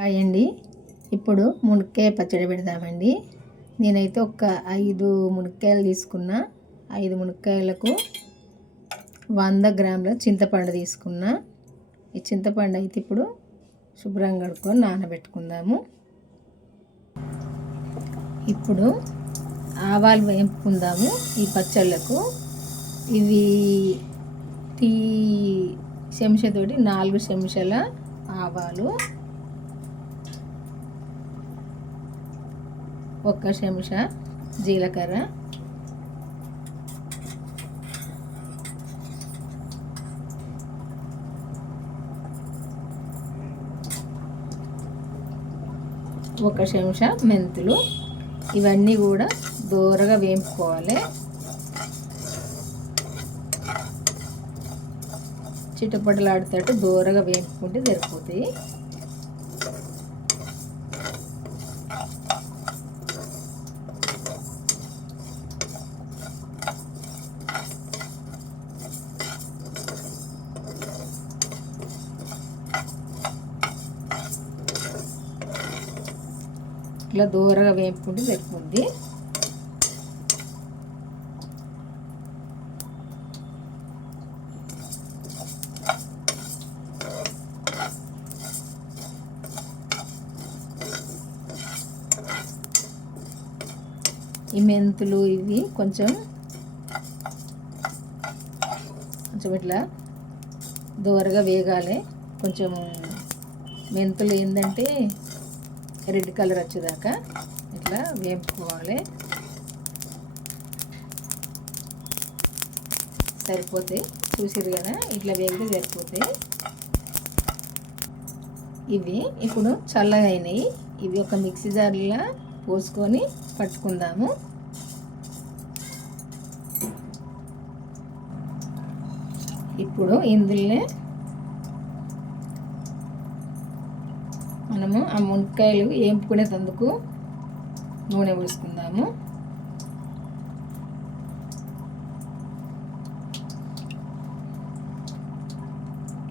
Hi అండి ఇప్పుడు మునక్కాయ పచ్చడి పెడదామండి. నేనైతే ఒక ఐదు మునక్కాయలు తీసుకున్నా. ఐదు మునక్కాయలకు వంద గ్రాముల చింతపండు తీసుకున్నా. ఈ చింతపండు అయితే ఇప్పుడు శుభ్రంగా కడుక్కొని నానబెట్టుకుందాము. ఇప్పుడు ఆవాలు వేపుకుందాము ఈ పచ్చళ్ళకు. ఇవి టీ చెంచతోటి నాలుగు చెంచాల ఆవాలు. ఒక్క చెంచా జీలకర్ర. ఒక చెంచా మెంతులు. ఇవన్నీ కూడా దూరగా వేపుకోవాలి. చిటపటలాడుతట్టు దూరగా వేపుకుంటే సరిపోతాయి. ఇట్లా దూరగా వేపుకుంటే సరిపోద్ది. ఈ మెంతులు ఇవి కొంచెం కొంచెం ఇట్లా దూరగా వేగాలి. కొంచెం మెంతులు ఏంటంటే రెడ్ కలర్ వచ్చేదాకా ఇట్లా వేపుకోవాలి. సరిపోతాయి. చూసారు కదా? ఇట్లా వేగితే సరిపోతాయి. ఇవి ఇప్పుడు చల్లగా అయినాయి ఇవి ఒక మిక్సీ జార్లో పోసుకొని పట్టుకుందాము. ఇప్పుడు ఇందులో మనము ఆ మునక్కాయలు వేపుకునేందుకు నూనె పోసుకుందాము.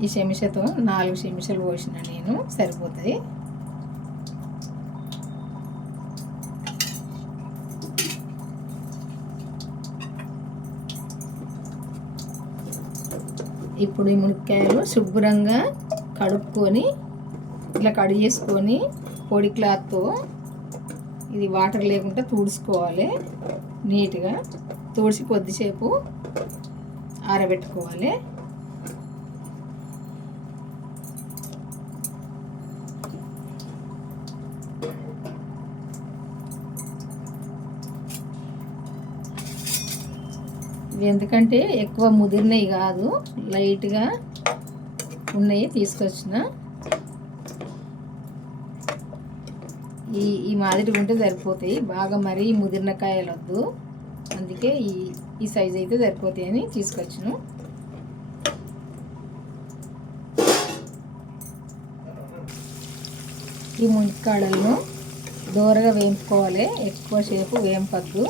ఈ చెమిషతో నాలుగు చెమిషలు పోసిన నేను సరిపోతుంది. ఇప్పుడు ఈ మునక్కాయలు శుభ్రంగా కడుక్కొని ఇట్లా కట్ చేసుకొని పొడి క్లాత్తో ఇది వాటర్ లేకుండా తుడుచుకోవాలి. నీట్గా తుడిచి కొద్దిసేపు ఆరబెట్టుకోవాలి. ఎందుకంటే ఎక్కువ ముదిరినవి కాదు లైట్గా ఉన్నాయి తీసుకొచ్చిన. ఈ ఈ మాదిరి ఉంటే సరిపోతాయి. బాగా మరీ ముదిరిన కాయలు వద్దు అందుకే ఈ ఈ సైజ్ అయితే సరిపోతాయి అని తీసుకొచ్చాను. ఈ మునికాడలను దూరగా వేయించుకోవాలి. ఎక్కువసేపు వేంపద్దు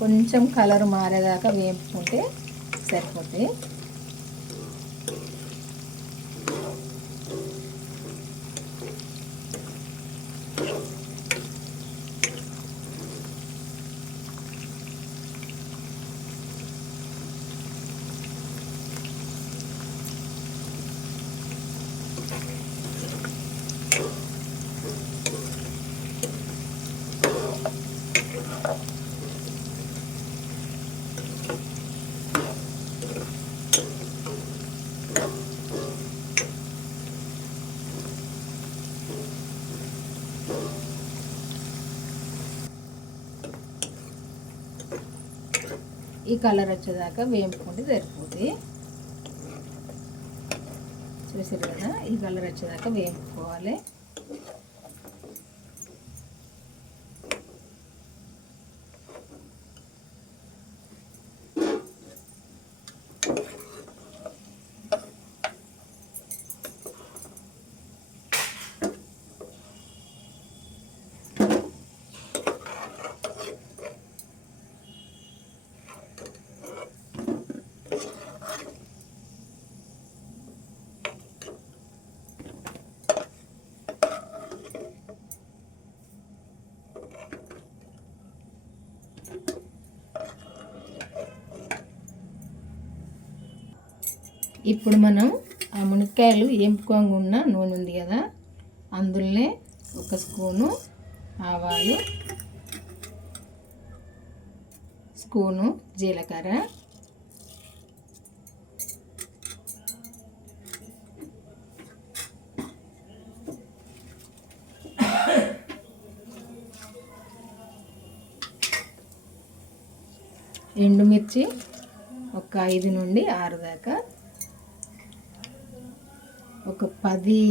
కొంచెం కలర్ మారేదాకా వేయించుకుంటే సరిపోతాయి. ఈ కలర్ వచ్చేదాకా వేపుకుంటే సరిపోతుంది చూసారు కదా? ఈ కలర్ వచ్చేదాకా వేపుకోవాలి. ఇప్పుడు మనం ఆ మునక్కాయలు ఎంపుకోంగా ఉన్న నూనె ఉంది కదా అందులోనే ఒక స్పూను ఆవాలు స్పూను జీలకర్ర ఎండుమిర్చి ఒక ఐదు నుండి ఆరు దాకా ఒక పది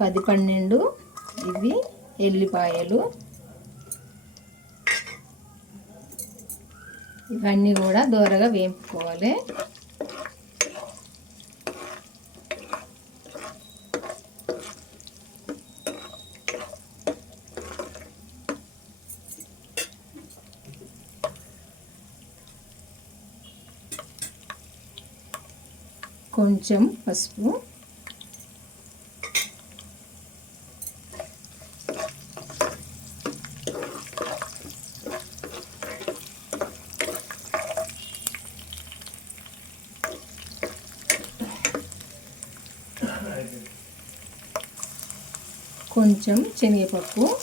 పది పన్నెండు ఇవి ఎల్లిపాయలు. ఇవన్నీ కూడా దూరగా వేపుకోవాలి. కొంచెం పసుపు. కొంచెం శనగపప్పు.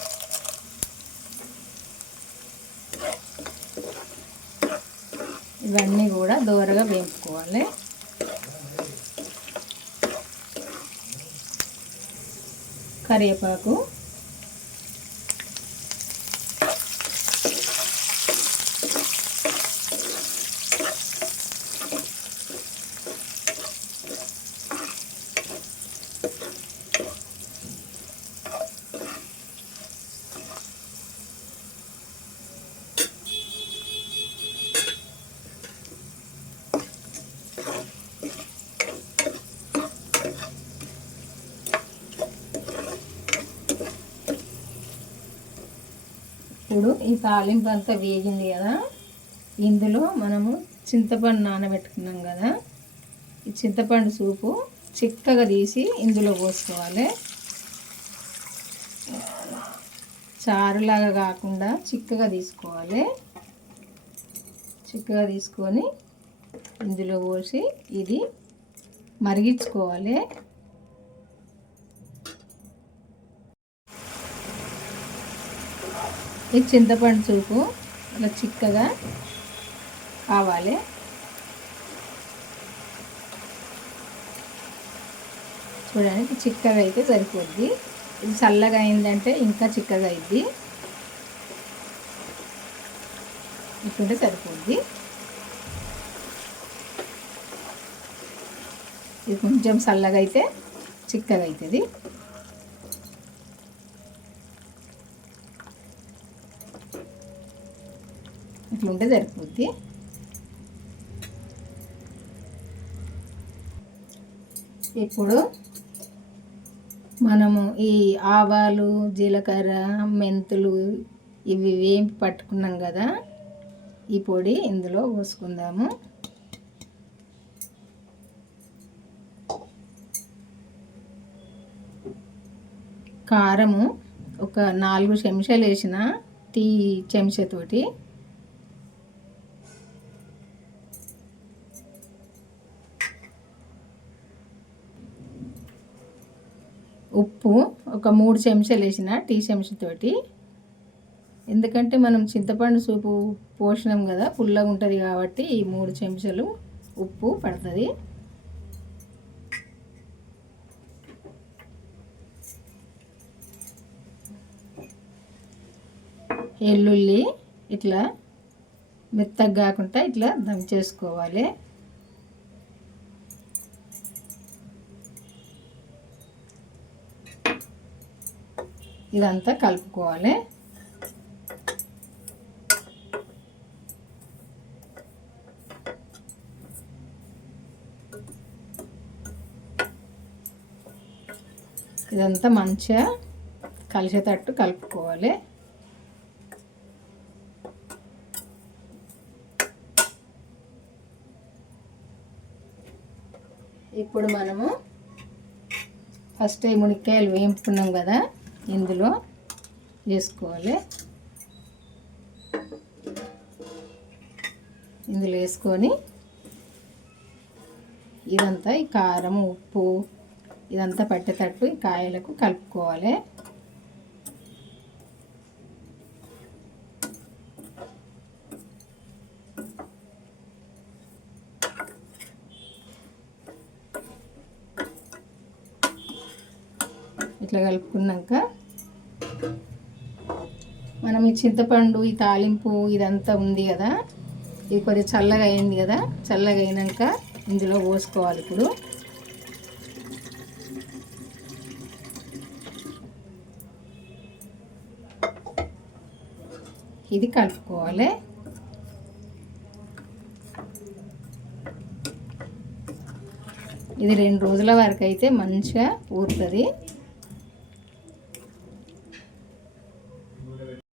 ఇవన్నీ కూడా దోరగా వేపుకోవాలి. కరివేపాకు ఇప్పుడు ఈ తాలింపు అంతా వేగింది కదా ఇందులో మనము చింతపండు నానబెట్టుకున్నాం కదా. ఈ చింతపండు సూపు చిక్కగా తీసి ఇందులో పోసుకోవాలి. చారులాగా కాకుండా చిక్కగా తీసుకోవాలి. చిక్కగా తీసుకొని ఇందులో పోసి ఇది మరిగించుకోవాలి. ఈ చింతపండు చూపు అలా చిక్కగా కావాలి. చూడండి చిక్కగా అయితే సరిపోద్ది. ఇది చల్లగా అయిందంటే ఇంకా చిక్కగా అయింది ఇప్పుడే సరిపోద్ది. ఇది కొంచెం చల్లగా అయితే చిక్కగా అవుతుంది ఇట్లుంటే సరిపోద్ది. ఇప్పుడు మనము ఈ ఆవాలు జీలకర్ర మెంతులు ఇవి వేంపి పట్టుకున్నాం కదా ఈ పొడి ఇందులో పోసుకుందాము. కారము ఒక నాలుగు చెంచాలు వేసిన టీ చెంచాతోటి ఉప్పు ఒక మూడు చెంచాలు వేసిన టీ చెంచాతోటి ఎందుకంటే మనం చింతపండు సూపు పోషణం కదా పుల్లగా ఉంటుంది కాబట్టి ఈ మూడు చెంచాలు ఉప్పు పడుతుంది. ఎల్లుల్లి ఇట్లా మెత్తగా కాకుండా ఇట్లా దమ్ చేసుకోవాలి ఇదంతా కలుపుకోవాలి. ఇదంతా మంచిగా కలిసేటట్టు కలుపుకోవాలి. ఇప్పుడు మనము ఫస్ట్ ఈ మునిక్కాయలు వేపుకున్నాం కదా. ఇందులో వేసుకోవాలి. ఇందులో వేసుకొని ఇదంతా ఈ కారం ఉప్పు ఇదంతా పట్టేటట్టు ఈ కాయలకు కలుపుకోవాలి. ఇట్లా కలుపుకున్నాక మనం ఈ చింతపండు ఈ తాలింపు ఇదంతా ఉంది కదా. ఇది కొద్దిగా చల్లగా అయింది కదా. చల్లగా అయినాక ఇందులో పోసుకోవాలి ఇప్పుడు. ఇది కలుపుకోవాలి. ఇది రెండు రోజుల వరకు అయితే మంచిగా ఊరుతుంది.